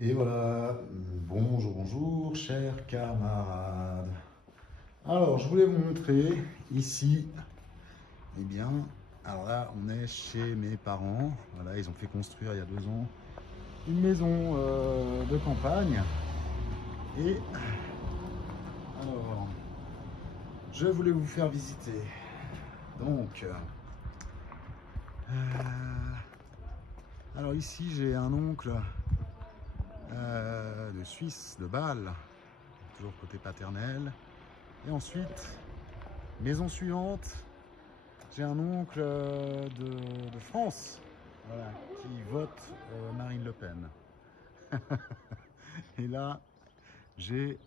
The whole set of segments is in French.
Et voilà, bonjour, bonjour, chers camarades. Alors, je voulais vous montrer ici, eh bien, alors là, on est chez mes parents. Voilà, ils ont fait construire il y a 2 ans une maison de campagne. Et alors, je voulais vous faire visiter. Donc, alors ici, j'ai un oncle de Suisse, de Bâle, toujours côté paternel. Et ensuite, maison suivante, j'ai un oncle de France, voilà, qui vote Marine Le Pen. Et là, j'ai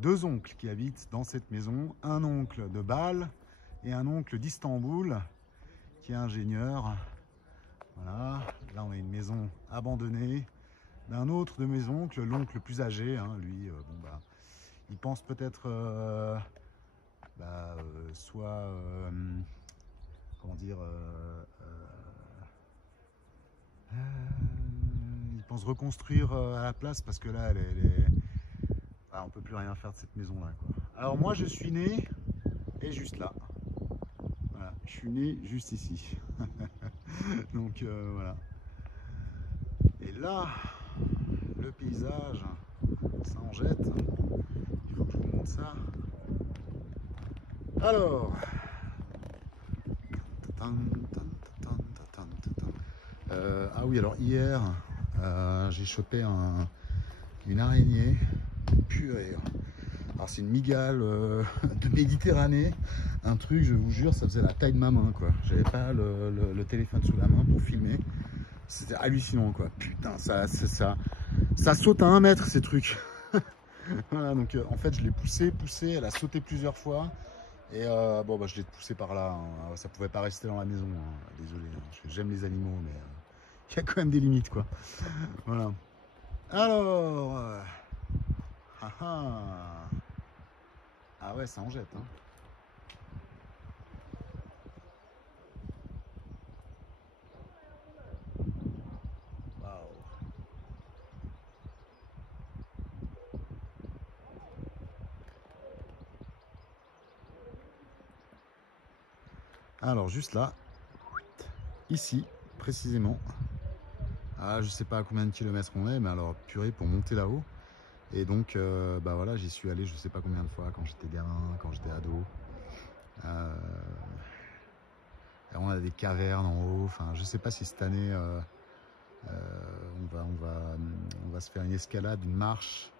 2 oncles qui habitent dans cette maison, un oncle de Bâle et un oncle d'Istanbul qui est ingénieur. Voilà, là on a une maison abandonnée d'un autre de mes oncles, l'oncle le plus âgé, hein, lui, bon bah, il pense peut-être soit comment dire il pense reconstruire à la place parce que là ah, on peut plus rien faire de cette maison là quoi. Alors moi je suis né et juste là, voilà, je suis né juste ici. Donc voilà, et là le paysage, ça en jette, il faut que je vous montre ça. Alors ah oui, alors hier j'ai chopé une araignée purée. Alors c'est une mygale de Méditerranée, un truc, je vous jure, ça faisait la taille de ma main quoi. J'avais pas le téléphone sous la main pour filmer, c'était hallucinant quoi. Putain, ça saute à 1 mètre ces trucs. Voilà, donc en fait je l'ai poussée, elle a sauté plusieurs fois. Et bon bah je l'ai poussé par là, hein. Ça pouvait pas rester dans la maison, hein. Désolé, hein. J'aime les animaux mais il y a quand même des limites quoi. Voilà. Alors ah, ah. Ah ouais, ça en jette hein. Waouh. Alors juste là, ici précisément, ah, je sais pas à combien de kilomètres on est, mais alors purée pour monter là-haut. Et donc bah voilà, j'y suis allé je sais pas combien de fois quand j'étais gamin, quand j'étais ado. On a des cavernes en haut, enfin je sais pas si cette année on va se faire une escalade, une marche.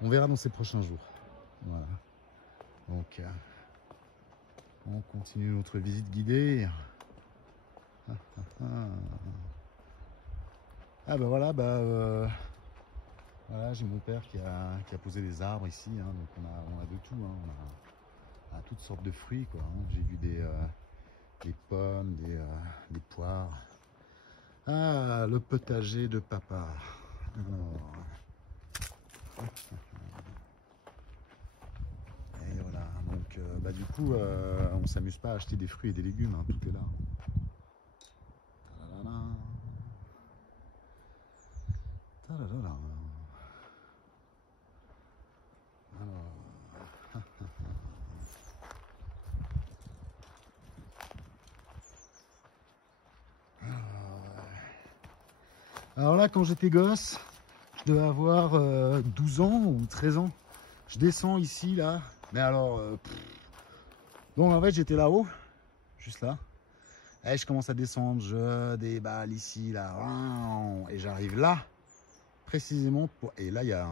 On verra dans ces prochains jours. Voilà. Donc on continue notre visite guidée. Ah bah voilà, voilà, j'ai mon père qui a posé des arbres ici, hein, donc on a de tout, hein, on a toutes sortes de fruits quoi, hein. J'ai vu des pommes, des poires. Ah, le potager de papa. Alors, et voilà, donc bah du coup on s'amuse pas à acheter des fruits et des légumes, hein, tout est là. Tadadada. Tadadada. Alors là, quand j'étais gosse, je devais avoir 12 ans ou 13 ans. Je descends ici, là. Mais alors, donc en fait, j'étais là-haut, juste là. Et je commence à descendre, je déballe ici, là. Et j'arrive là, précisément. Et là, il y a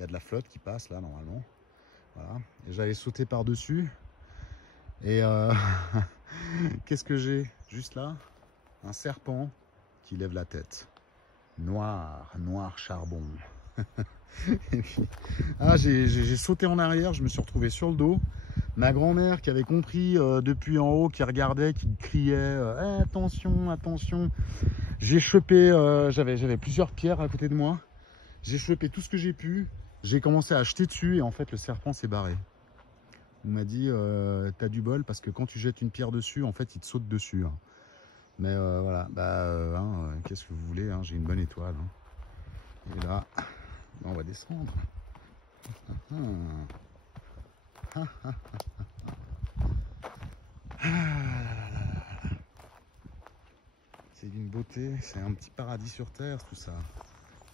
de la flotte qui passe, là, normalement. Voilà. Et j'avais sauté par-dessus. Et qu'est-ce que j'ai juste là? Un serpent qui lève la tête. Noir, noir charbon. Et puis, ah, j'ai sauté en arrière, je me suis retrouvé sur le dos. Ma grand-mère qui avait compris depuis en haut, qui regardait, qui criait attention, attention. J'ai chopé, j'avais plusieurs pierres à côté de moi. J'ai chopé tout ce que j'ai pu. J'ai commencé à jeter dessus et en fait le serpent s'est barré. On m'a dit t'as du bol parce que quand tu jettes une pierre dessus, en fait il te saute dessus, hein. Mais voilà, qu'est-ce que vous voulez, hein, j'ai une bonne étoile, hein. Et là, on va descendre. C'est d'une beauté, c'est un petit paradis sur terre tout ça.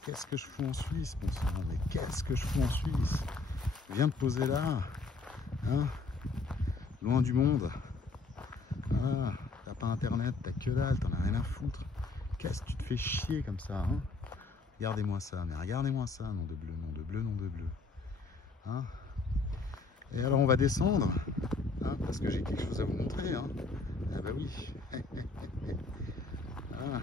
Qu'est-ce que je fous en Suisse, bon sang, mais qu'est-ce que je fous en Suisse? Je viens de poser là, hein, loin du monde. Ah, t'as pas internet, t'as que dalle, t'en as rien à foutre. Qu'est-ce que tu te fais chier comme ça, hein? Regardez-moi ça, mais regardez-moi ça, nom de bleu, nom de bleu, nom de bleu. Hein? Et alors on va descendre, hein, parce que j'ai quelque chose à vous montrer. Hein. Ah bah oui. Ah, hein.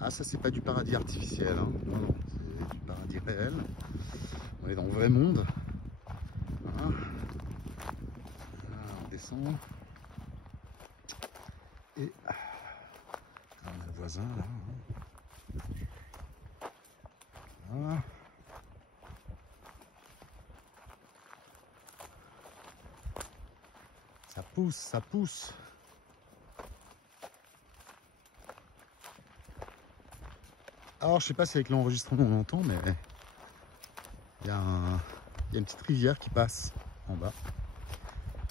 Ah, ça c'est pas du paradis artificiel, hein. Non, non, c'est du paradis réel. On est dans le vrai monde. Voilà. On descend. Et on a le voisin là. Voilà. Ça pousse, ça pousse. Alors je sais pas si avec l'enregistrement on entend, mais il y a une petite rivière qui passe en bas.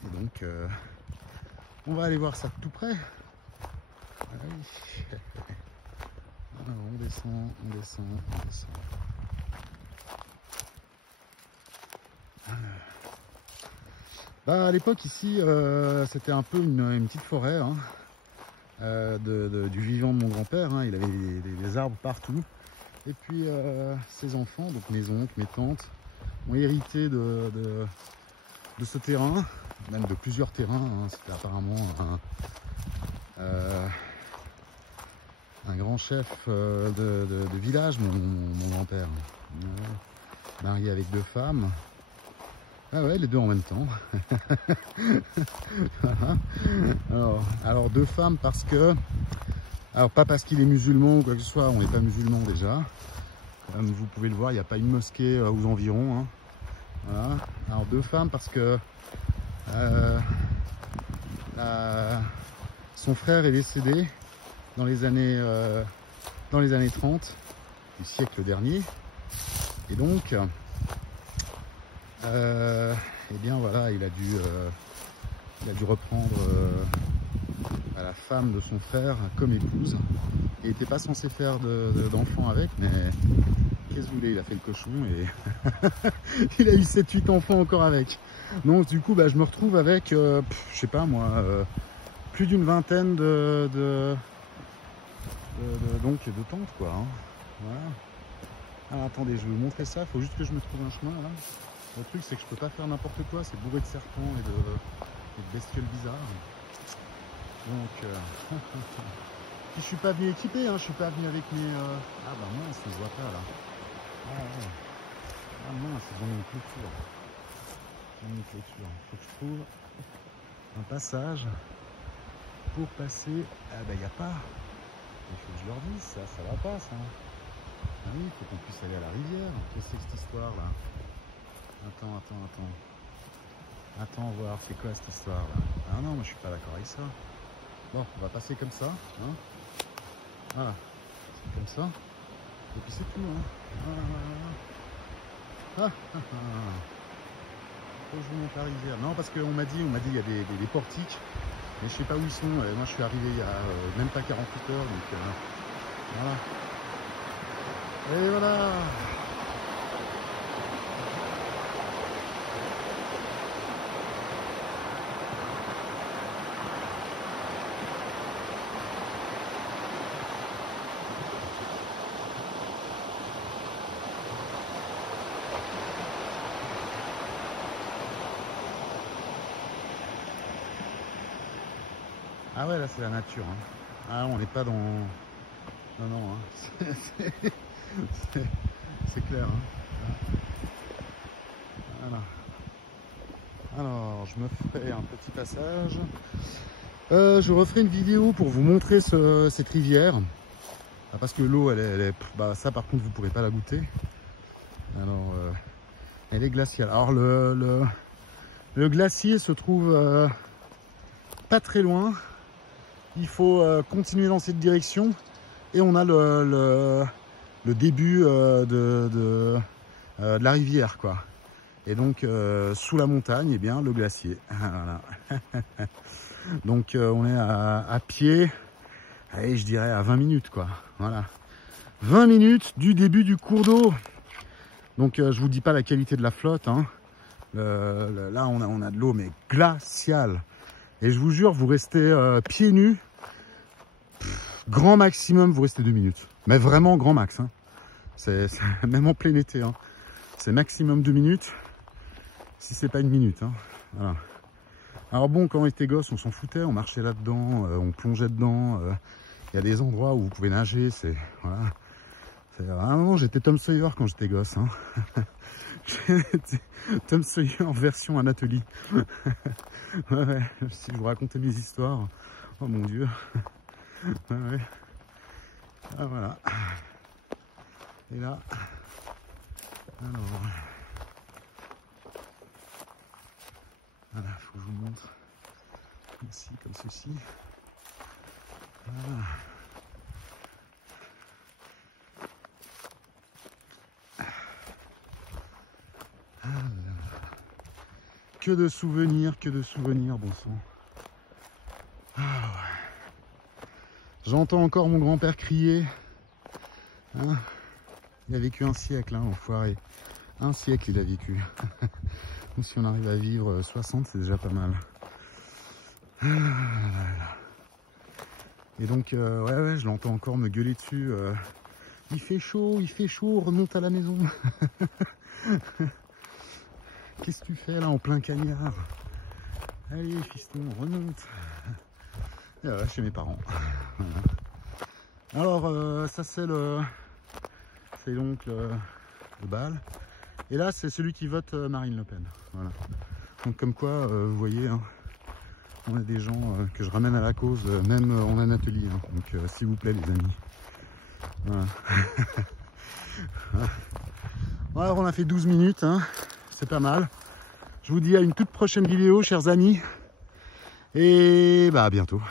Et donc on va aller voir ça de tout près. Allez. Alors, on descend, on descend, on descend. Bah, à l'époque ici c'était un peu une petite forêt, hein, du vivant de mon grand-père, hein. Il avait des arbres partout. Et puis ses enfants, donc mes oncles, mes tantes, ont hérité de ce terrain, même de plusieurs terrains, hein. C'était apparemment un grand chef de village, mon grand-père. Marié avec 2 femmes. Ah ouais, les 2 en même temps. Voilà. Alors 2 femmes parce que... Alors pas parce qu'il est musulman ou quoi que ce soit, on n'est pas musulman déjà. Comme vous pouvez le voir, il n'y a pas une mosquée aux environs. Hein. Voilà. Alors 2 femmes parce que son frère est décédé dans les années 30 du siècle dernier. Et donc... et bien voilà, il a dû reprendre la femme de son frère comme épouse. Il n'était pas censé faire d'enfants avec, mais qu'est-ce que vous voulez, il a fait le cochon et il a eu 7-8 enfants encore avec. Donc du coup, bah, je me retrouve avec, je sais pas moi, plus d'une vingtaine d'oncles et de tantes, quoi. Hein. Voilà. Alors attendez, je vais vous montrer ça, il faut juste que je me trouve un chemin là. Le truc c'est que je peux pas faire n'importe quoi, c'est bourré de serpents et de bestioles bizarres. Donc puis je suis pas venu équipé, hein, je suis pas venu avec mes... Ah bah mince, je vois pas là. Ah, ouais. Ah mince, ils ont une clôture. Une clôture. Faut que je trouve un passage pour passer. Ah bah y a pas. Il faut que je leur dise ça, ça va pas ça. Ah oui, il faut qu'on puisse aller à la rivière. Qu'est-ce que c'est que cette histoire là? Attends, voir, c'est quoi cette histoire là? Ah non, moi je suis pas d'accord avec ça. Bon, on va passer comme ça, hein. Voilà, c'est comme ça. Et puis c'est tout, hein. Voilà. Faut que je vous montre la rivière. Non, parce qu'on m'a dit, il y a des portiques, mais je sais pas où ils sont. Moi je suis arrivé il y a même pas 48 heures, donc voilà. Et voilà. Ah ouais, là c'est la nature. Hein. Ah, on n'est pas dans... Non, non, hein. C'est clair. Hein. Voilà. Alors, je me ferai un petit passage. Je referai une vidéo pour vous montrer cette rivière. Parce que l'eau, elle est... Bah, ça, par contre, vous ne pourrez pas la goûter. Alors, elle est glaciale. Alors, le glacier se trouve pas très loin. Il faut continuer dans cette direction. Et on a le début de la rivière, quoi. Et donc sous la montagne, eh bien le glacier. Voilà. Donc on est à pied, allez, je dirais à 20 minutes, quoi. Voilà. 20 minutes du début du cours d'eau. Donc je vous dis pas la qualité de la flotte, hein. Là on a de l'eau mais glaciale. Et je vous jure, vous restez pieds nus. Grand maximum, vous restez 2 minutes. Mais vraiment grand max, hein. C'est même en plein été, hein. C'est maximum 2 minutes. Si c'est pas 1 minute, hein. Voilà. Alors bon, quand on était gosse, on s'en foutait, on marchait là-dedans, on plongeait dedans. Il y a des endroits où vous pouvez nager, c'est voilà. Ah non, j'étais Tom Sawyer quand j'étais gosse, hein. J'étais Tom Sawyer en version Anatolie. Ouais, si je vous racontais mes histoires, oh mon Dieu. Ouais. Ah voilà. Et là, alors, voilà, faut que je vous montre. Ici, comme ceci. Voilà. Que de souvenirs, bon sang. Ah ouais. J'entends encore mon grand-père crier. Hein, il a vécu un siècle, hein, enfoiré. Un siècle il a vécu. Donc si on arrive à vivre 60, c'est déjà pas mal. Et donc, ouais, je l'entends encore me gueuler dessus. Il fait chaud, remonte à la maison. Qu'est-ce que tu fais là en plein cagnard? Allez fiston, remonte. Et voilà, chez mes parents. Voilà. Alors ça c'est donc le bal. Et là c'est celui qui vote Marine Le Pen. Voilà. Donc comme quoi, vous voyez, hein, on a des gens que je ramène à la cause, même en Anatolie. Hein. Donc s'il vous plaît les amis. Voilà. Alors on a fait 12 minutes, hein. C'est pas mal. Je vous dis à une toute prochaine vidéo, chers amis. Et bah à bientôt.